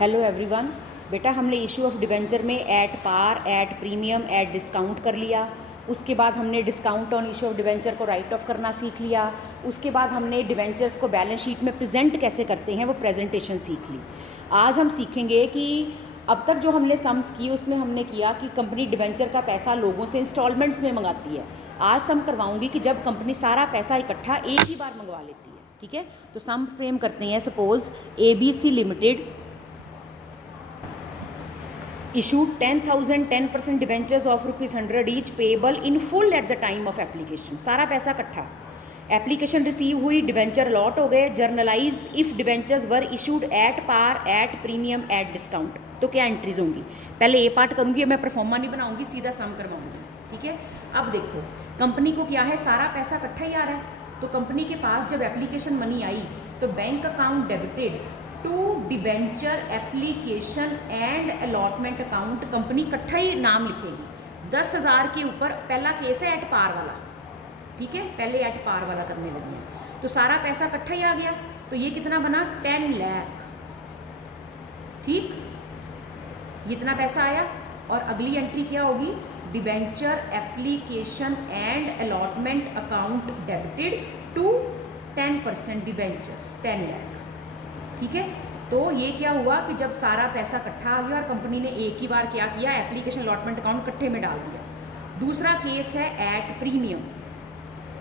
Hello everyone. बेटा हमने issue of debenture में at par, at premium, at discount कर लिया। उसके बाद हमने discount on issue of debenture को राइट ऑफ करना सीख लिया। उसके बाद हमने डिबेंचर्स को बैलेंस शीट में प्रेजेंट कैसे करते हैं वो प्रेजेंटेशन सीख ली। आज हम सीखेंगे कि अब तक जो हमने सम्स किए उसमें हमने किया कि कंपनी डिबेंचर का पैसा लोगों से इंस्टॉलमेंट्स में मंगाती है। आज सम करवाऊंगी कि जब कंपनी सारा पैसा इकट्ठा एक ही बार मंगवा लेती है। ठीक है, तो सम फ्रेम करते हैं। Suppose ABC limited issued 10,000 10% debentures of ₹100 each payable in full at the time of application। सारा पैसा इकट्ठा, एप्लीकेशन रिसीव हुई, डिबेंचर अलॉट हो गए। Journalise if debentures were issued at par, at premium, at discount. तो क्या एंट्रीज होंगी? पहले ए पार्ट करूंगी, मैं परफॉर्मा नहीं बनाऊंगी, सीधा सम करवाऊंगी। ठीक है, अब देखो कंपनी को क्या है, सारा पैसा इकट्ठा ही आ रहा है। तो कंपनी के पास जब एप्लीकेशन मनी आई तो bank account debited to debenture application and allotment account. Company इकट्ठा ही नाम लिखेगी। 10,000 के ऊपर पहला केस है एट पार वाला। ठीक है, पहले एट पार वाला करने लगे हैं तो सारा पैसा इकट्ठा ही आ गया। तो ये कितना बना? 10 लाख। ठीक, ये इतना पैसा आया। और अगली एंट्री क्या होगी? Debenture application and allotment account debited to 10% debentures 10 lakh. ठीक है, तो ये क्या हुआ कि जब सारा पैसा इकट्ठा आ गया और कंपनी ने एक ही बार क्या किया, एप्लीकेशन अलॉटमेंट अकाउंट इकट्ठे में डाल दिया। दूसरा केस है एट प्रीमियम।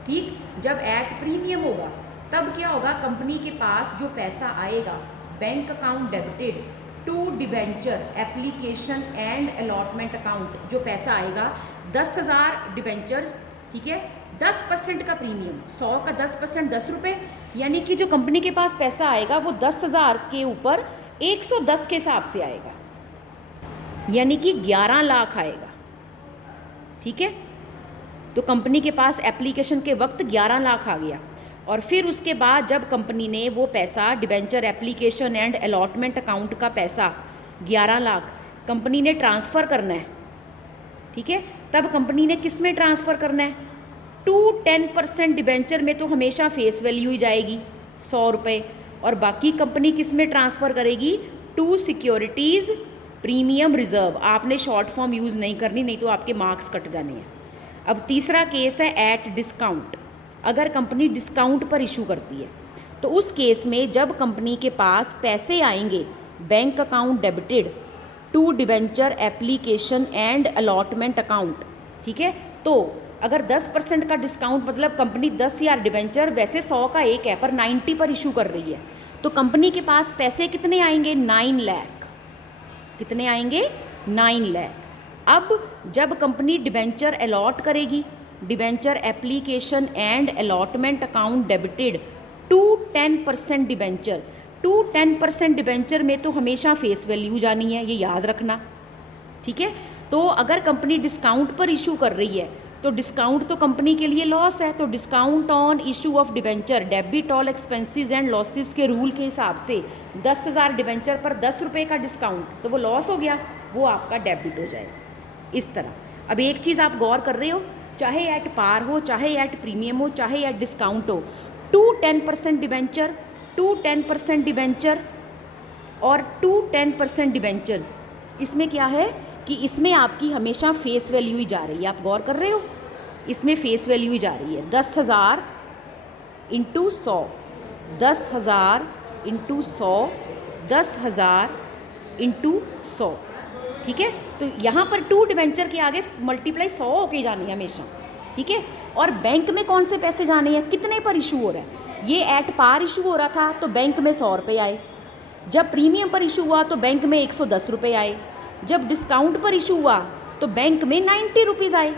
ठीक, जब एट प्रीमियम होगा तब क्या होगा, कंपनी के पास जो पैसा आएगा bank account debited to debenture application and allotment account, जो पैसा आएगा 10,000 डिबेंचर्स। ठीक है, 10% का प्रीमियम, 100 का 10% 10 रुपये, यानी कि जो कंपनी के पास पैसा आएगा वो 10,000 के ऊपर 110 के हिसाब से आएगा, यानी कि 11 लाख आएगा। ठीक है, तो कंपनी के पास एप्लीकेशन के वक्त 11 लाख आ गया। और फिर उसके बाद जब कंपनी ने वो पैसा debenture application and allotment account का पैसा 11 लाख कंपनी ने ट्रांसफ़र करना है। ठीक है, तब कंपनी ने किस में ट्रांसफ़र करना है? टू 10% डिबेंचर में तो हमेशा फेस वैल्यू ही जाएगी 100 रुपये, और बाकी कंपनी किस में ट्रांसफ़र करेगी? To securities premium reserve. आपने शॉर्ट फॉर्म यूज़ नहीं करनी, नहीं तो आपके मार्क्स कट जाने हैं। अब तीसरा केस है एट डिस्काउंट। अगर कंपनी डिस्काउंट पर इशू करती है तो उस केस में जब कंपनी के पास पैसे आएंगे bank account debited to debenture application and allotment account. ठीक है, तो अगर 10% का डिस्काउंट मतलब कंपनी 10,000 डिबेंचर, वैसे 100 का एक है पर 90 पर इशू कर रही है, तो कंपनी के पास पैसे कितने आएंगे? 9 लाख। कितने आएंगे? 9 लाख। अब जब कंपनी डिबेंचर अलॉट करेगी, debenture application and allotment account debited to 10% debenture. To 10% debenture में तो हमेशा फेस वैल्यू जानी है, ये याद रखना। ठीक है, तो अगर कंपनी डिस्काउंट पर इशू कर रही है तो डिस्काउंट तो कंपनी के लिए लॉस है। तो discount on issue of debenture debit all expenses and losses के रूल के हिसाब से 10,000 डिबेंचर पर 10 रुपये का डिस्काउंट, तो वो लॉस हो गया, वो आपका डेबिट हो जाएगा। इस तरह अब एक चीज़ आप गौर कर रहे हो, चाहे एट पार हो, चाहे एट प्रीमियम हो, चाहे एट डिस्काउंट हो, टू 10% डिबेंचर, टू 10% डिबेंचर और टू 10% डिबेंचर्स, इसमें क्या है कि इसमें आपकी हमेशा फेस वैल्यू ही जा रही है। आप गौर कर रहे हो, इसमें फेस वैल्यू ही जा रही है। 10,000 इंटू 100, 10,000 इंटू 100, 10,000 इंटू 100। ठीक है, तो यहाँ पर टू डिबेंचर के आगे मल्टीप्लाई 100 होके जानी है हमेशा। ठीक है, और बैंक में कौन से पैसे जाने हैं, कितने पर इशू हो रहा है? ये एट पार इशू हो रहा था तो बैंक में 100 रुपये आए। जब प्रीमियम पर इशू हुआ तो बैंक में 110 रुपये आए। जब डिस्काउंट पर इशू हुआ तो बैंक में 90 रुपीज़ आए।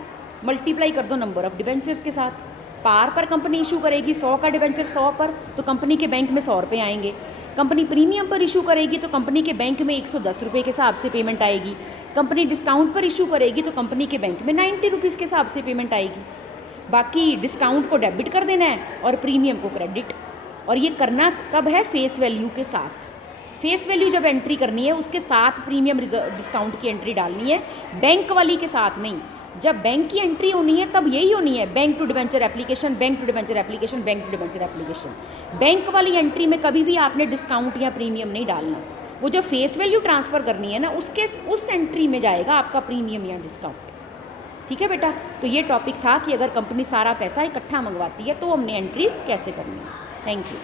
मल्टीप्लाई कर दो नंबर ऑफ डिबेंचर्स के साथ। पार पर कंपनी इशू करेगी 100 का डिबेंचर 100 पर, तो कंपनी के बैंक में 100 रुपये आएंगे। कंपनी प्रीमियम पर इशू करेगी तो कंपनी के बैंक में 110 रुपये के हिसाब से पेमेंट आएगी। कंपनी डिस्काउंट पर इशू करेगी तो कंपनी के बैंक में 90 रुपीज़ के हिसाब से पेमेंट आएगी। बाकी डिस्काउंट को डेबिट कर देना है और प्रीमियम को क्रेडिट। और ये करना कब है? फेस वैल्यू के साथ। फेस वैल्यू जब एंट्री करनी है उसके साथ प्रीमियम डिस्काउंट की एंट्री डालनी है, बैंक वाली के साथ नहीं। जब बैंक की एंट्री होनी है तब यही होनी है, bank to debenture application, bank to debenture application, bank to debenture application. Bank वाली एंट्री में कभी भी आपने डिस्काउंट या प्रीमियम नहीं डालना। वो जो फेस वैल्यू ट्रांसफ़र करनी है ना, उसके उस एंट्री में जाएगा आपका प्रीमियम या डिस्काउंट। ठीक है बेटा, तो ये टॉपिक था कि अगर कंपनी सारा पैसा इकट्ठा मंगवाती है तो हमने एंट्रीज कैसे करनी है। Thank you.